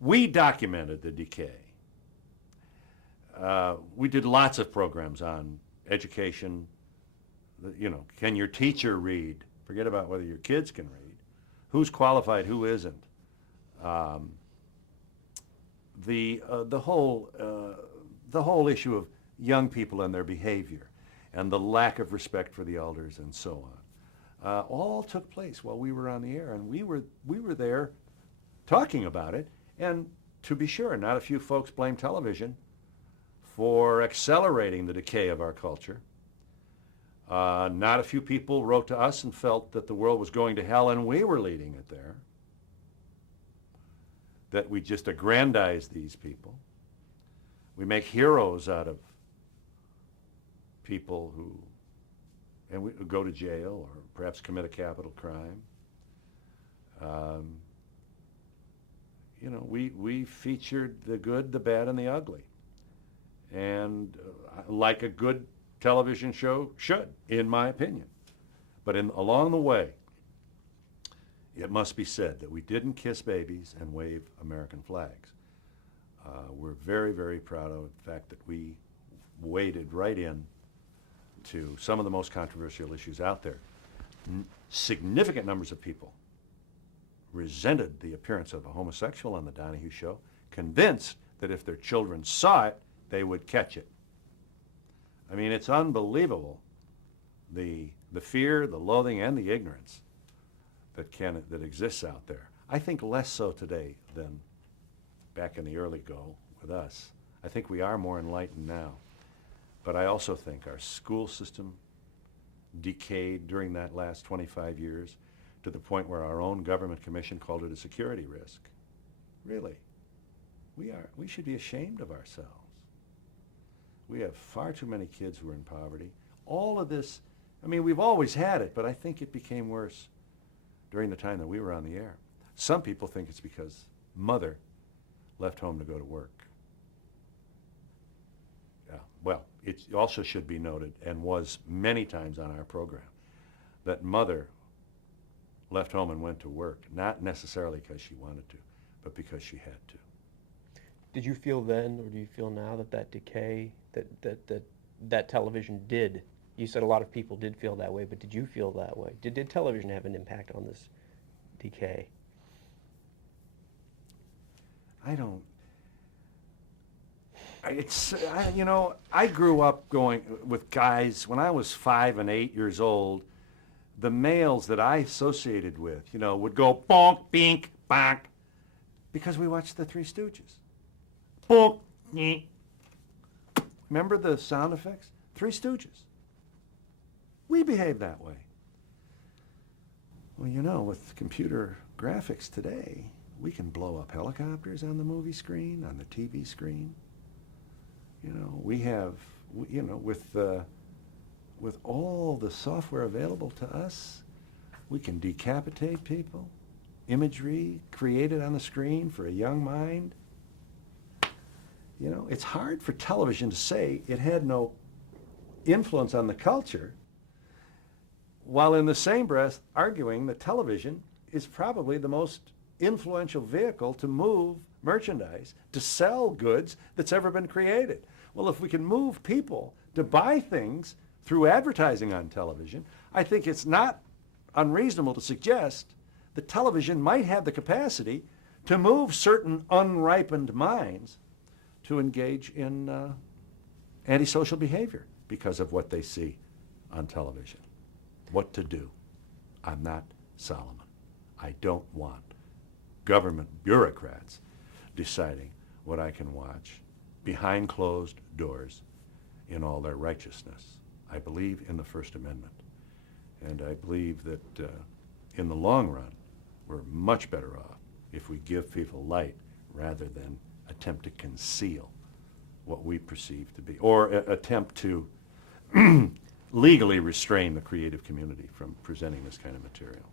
We documented the decay. We did lots of programs on education. Can your teacher read? Forget about whether your kids can read. Who's qualified, who isn't? The whole issue of young people and their behavior and the lack of respect for the elders and so on, all took place while we were on the air, and we were there talking about it. And to be sure, not a few folks blame television for accelerating the decay of our culture. Not a few people wrote to us and felt that the world was going to hell and we were leading it there, that we just aggrandize these people. We make heroes out of people who go to jail or perhaps commit a capital crime. We featured the good, the bad, and the ugly. And like a good television show should, in my opinion. But along the way, it must be said that we didn't kiss babies and wave American flags. We're very, very proud of the fact that we waded right in to some of the most controversial issues out there. Significant numbers of people resented the appearance of a homosexual on the Donahue show, convinced that if their children saw it, they would catch it. I mean, it's unbelievable, the fear, the loathing, and the ignorance that exists out there. I think less so today than back in the early go with us. I think we are more enlightened now. But I also think our school system decayed during that last 25 years to the point where our own government commission called it a security risk. Really, we should be ashamed of ourselves. We have far too many kids who are in poverty. All of this, I mean, we've always had it, but I think it became worse during the time that we were on the air. Some people think it's because mother left home to go to work. Yeah, well, it also should be noted, and was many times on our program, that mother left home and went to work, not necessarily because she wanted to, but because she had to. Did you feel then, or do you feel now, that decay that television did? You said a lot of people did feel that way, but did you feel that way? Did television have an impact on this decay? I grew up going with guys, when I was 5 and 8 years old, the males that I associated with, would go bonk, bink, bonk, because we watched the Three Stooges. Bonk, bink. Remember the sound effects? Three Stooges. We behave that way. Well, with computer graphics today, we can blow up helicopters on the movie screen, on the TV screen. We have, with all the software available to us, we can decapitate people. Imagery created on the screen for a young mind. It's hard for television to say it had no influence on the culture, while in the same breath arguing that television is probably the most influential vehicle to move merchandise, to sell goods that's ever been created. Well, if we can move people to buy things through advertising on television, I think it's not unreasonable to suggest that television might have the capacity to move certain unripened minds to engage in antisocial behavior because of what they see on television. What to do? I'm not Solomon. I don't want government bureaucrats deciding what I can watch behind closed doors in all their righteousness. I believe in the First Amendment, and I believe that in the long run, we're much better off if we give people light rather than attempt to conceal what we perceive to be, or attempt to legally restrain the creative community from presenting this kind of material.